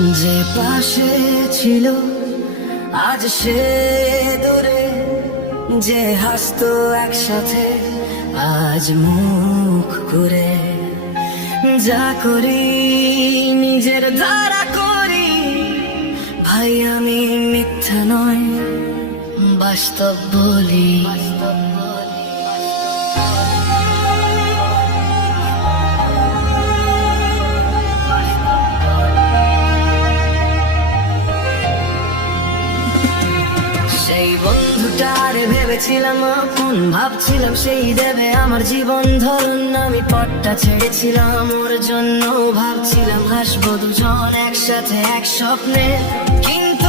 যে পাশে ছিল, আজ সে দূরে। যে হাসতো একসাথে, আজ মুখ ঘুরে। যা করি, নিজের দ্বারা করি। ভাই, আমি মিথ্যা নয়, বাস্তব বলি। ভেবেছিলাম আপন ভাবছিলাম সেই দেবে আমার জীবন ধরুন। আমি পটটা ছেড়েছিলাম, ওর জন্য ভাবছিলাম হাসবো দুজন একসাথে এক স্বপ্নে। কিন্তু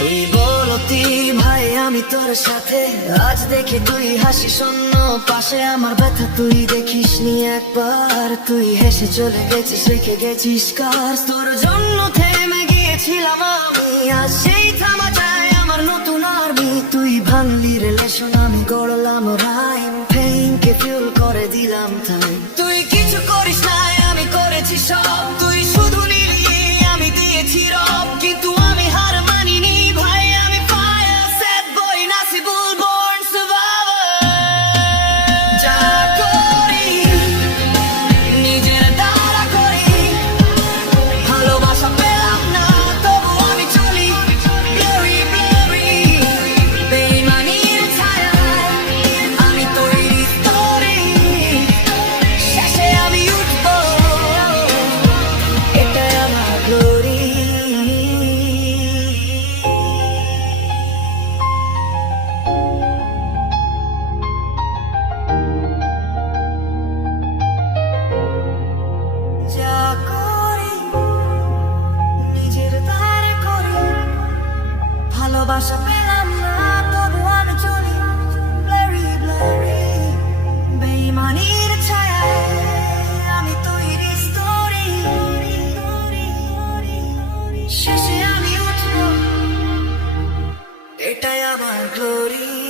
তুই বলতি ভাই, আমি তোর সাথে। আজ দেখি তুই হাসি শূন্য, পাশে আমার ব্যথা তুই দেখিস নি একবার। তুই হেসে চলে গেছিস, রেখে গেছিস কার? তোর জন্য থেমে গিয়েছিলাম আমি, আজ সেই থামা যায় আমার নতুন আর্মি তুই ভাঙলি রিলেশন আমি গড়লাম রাইম ফেইমকে ফিউল করে দিলাম তাই ভালোবাসা পেলাম না তবু আমি চলি ব্লারি ব্লারি বেইমানির ছায়ায় আমি তৈরি স্টোরি শেষে আমি উঠব এটাই আমার গ্লোরি